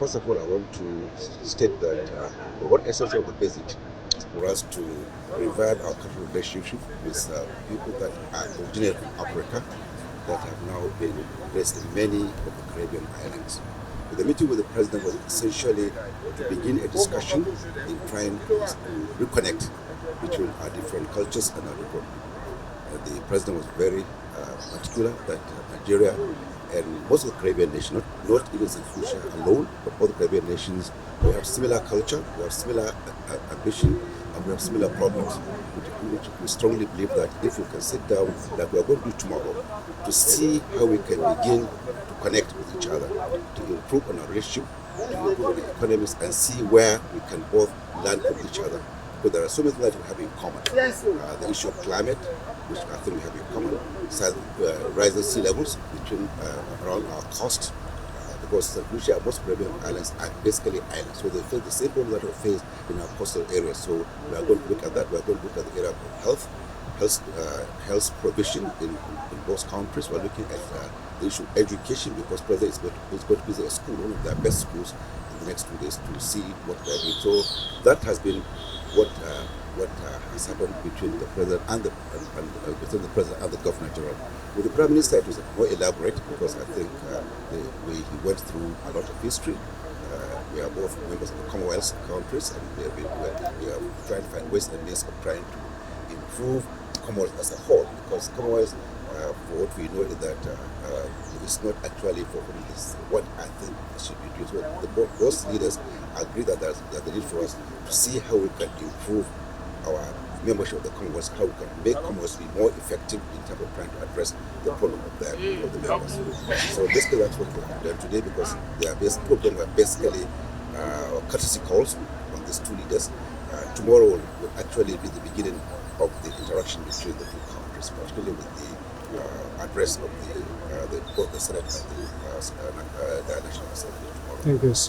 First of all, I want to state that one essence of the visit is for us to revive our cultural relationship with people that are originally from Africa that have now been based in many of the Caribbean islands. The meeting with the president was essentially to begin a discussion in trying to reconnect between our different cultures and our different. The president was very particular that Nigeria and most of the Caribbean nations, not even St. Lucia alone, but all the Caribbean nations, we have similar culture, we have similar ambition, and we have similar problems. Which we strongly believe that if we can sit down, like we are going to do tomorrow, to see how we can begin to connect with each other, to improve on our relationship, to improve on the economies, and see where we can both learn from each other. Because there are so many things that we have in common. The issue of climate, which I think we have in common, rising sea levels between around our coast, because St. Lucia, most Caribbean islands are basically islands, so they face the same problem that we face in our coastal areas. So we are going to look at that. We are going to look at the area of health provision in both countries. We are looking at the issue of education, because President is going to visit a school, one of their best schools, in the next 2 days to see what they are doing. So that has been what has happened between the president and between the president and the governor general. With the prime minister, it was more elaborate, because I think he went through a lot of history. We are both members of the Commonwealth countries, and we are trying to find ways and means of trying to improve Commonwealth as a whole, because Commonwealth, for what we know, is that it's not actually for this. What I think should be doing. So both leaders agree that there's the need for us to see how we can improve our membership of the Commonwealth, how we can make Commonwealth be more effective in terms of trying to address the problem of the members. So basically that's what we have done today, because two of them were basically courtesy calls on these two leaders. Tomorrow will actually be the beginning of the interaction between the two countries, particularly with the address of both the Senate and the National Assembly tomorrow. Thank you.